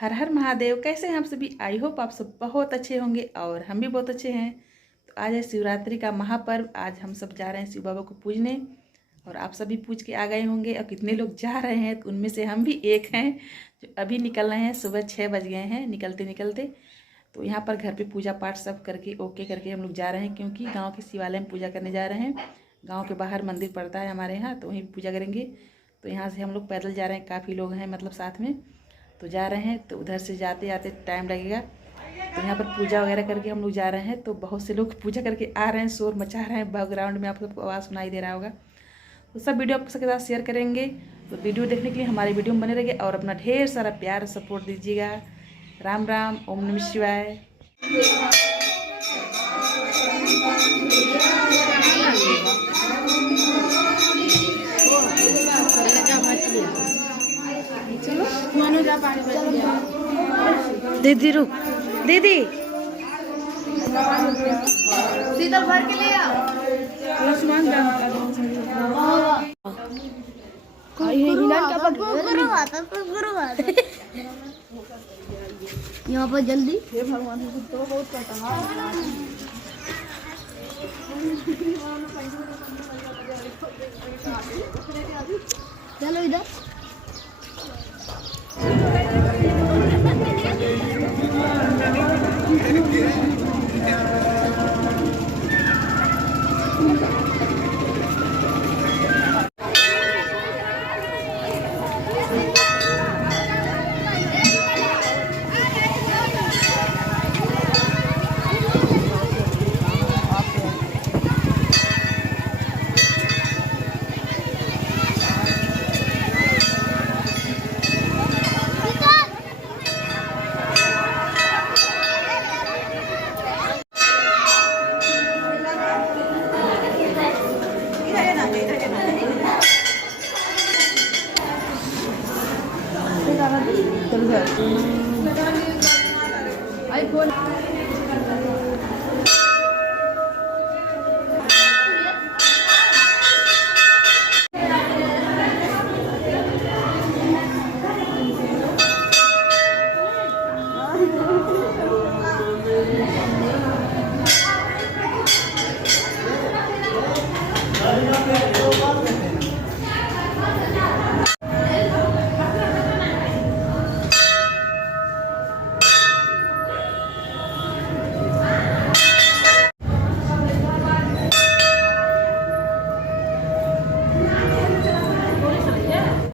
हर हर महादेव। कैसे हैं आप सभी? आई होप आप सब बहुत अच्छे होंगे और हम भी बहुत अच्छे हैं। तो आज है शिवरात्रि का महापर्व। आज हम सब जा रहे हैं शिव बाबा को पूजने और आप सभी पूज के आ गए होंगे। और कितने लोग जा रहे हैं तो उनमें से हम भी एक हैं जो अभी निकल रहे हैं। सुबह 6 बज गए हैं निकलते निकलते। तो यहाँ पर घर पे पूजा पाठ सब करके ओके करके हम लोग जा रहे हैं, क्योंकि गाँव के शिवालय में पूजा करने जा रहे हैं। गाँव के बाहर मंदिर पड़ता है हमारे यहाँ, तो वहीं पूजा करेंगे। तो यहाँ से हम लोग पैदल जा रहे हैं, काफ़ी लोग हैं मतलब साथ में तो जा रहे हैं। तो उधर से जाते आते टाइम लगेगा। तो यहाँ पर पूजा वगैरह करके हम लोग जा रहे हैं। तो बहुत से लोग पूजा करके आ रहे हैं, शोर मचा रहे हैं बैकग्राउंड में, आप सबको आवाज़ सुनाई दे रहा होगा। तो सब वीडियो आप सबके साथ शेयर करेंगे। तो वीडियो देखने के लिए हमारे वीडियो में बने रहिए और अपना ढेर सारा प्यार सपोर्ट दीजिएगा। राम राम, ओम नमः शिवाय। दीदी रुक, दीदी शीतल भर के ले आओ। यहाँ पर जल्दी हे भगवान तो बहुत कटा। चलो इधर आईफोन